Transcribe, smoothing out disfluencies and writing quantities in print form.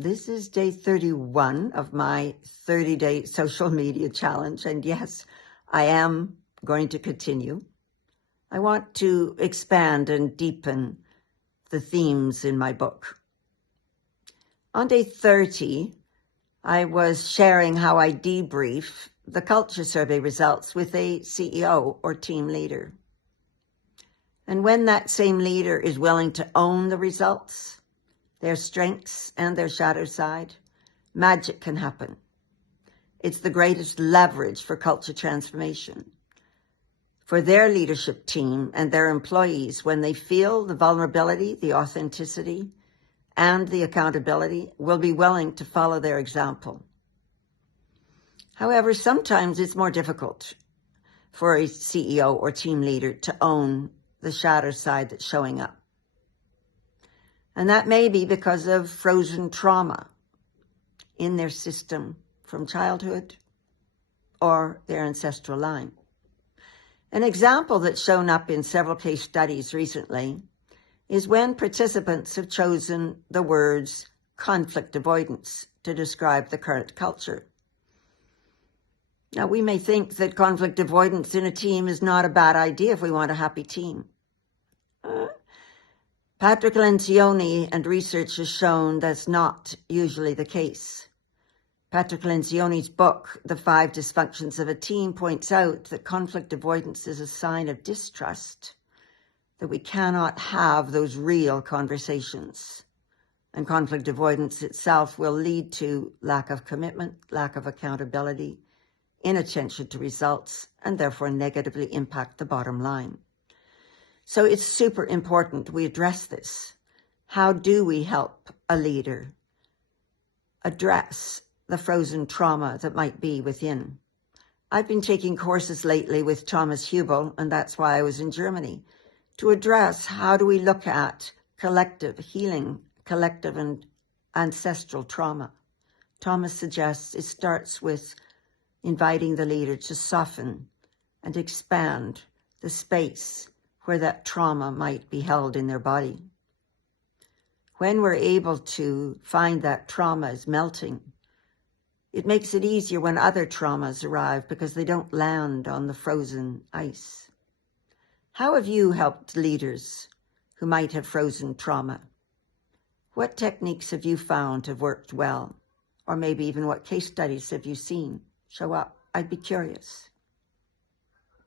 This is day 31 of my 30-day social media challenge, and yes, I am going to continue. I want to expand and deepen the themes in my book. On day 30, I was sharing how I debrief the culture survey results with a CEO or team leader. And when that same leader is willing to own the results, their strengths and their shadow side, magic can happen. It's the greatest leverage for culture transformation. For their leadership team and their employees, when they feel the vulnerability, the authenticity, and the accountability, will be willing to follow their example. However, sometimes it's more difficult for a CEO or team leader to own the shadow side that's showing up. And that may be because of frozen trauma in their system from childhood or their ancestral line. An example that's shown up in several case studies recently is when participants have chosen the words conflict avoidance to describe the current culture. Now, we may think that conflict avoidance in a team is not a bad idea if we want a happy team. Patrick Lencioni and research has shown that's not usually the case. Patrick Lencioni's book, The 5 Dysfunctions of a Team, points out that conflict avoidance is a sign of distrust, that we cannot have those real conversations. And conflict avoidance itself will lead to lack of commitment, lack of accountability, inattention to results, and therefore negatively impact the bottom line. So it's super important we address this. How do we help a leader address the frozen trauma that might be within? I've been taking courses lately with Thomas Hubel, and that's why I was in Germany, to address how do we look at collective healing, collective and ancestral trauma. Thomas suggests it starts with inviting the leader to soften and expand the space where that trauma might be held in their body. When we're able to find that trauma is melting, it makes it easier when other traumas arrive because they don't land on the frozen ice. How have you helped leaders who might have frozen trauma? What techniques have you found have worked well? Or maybe even what case studies have you seen show up? I'd be curious.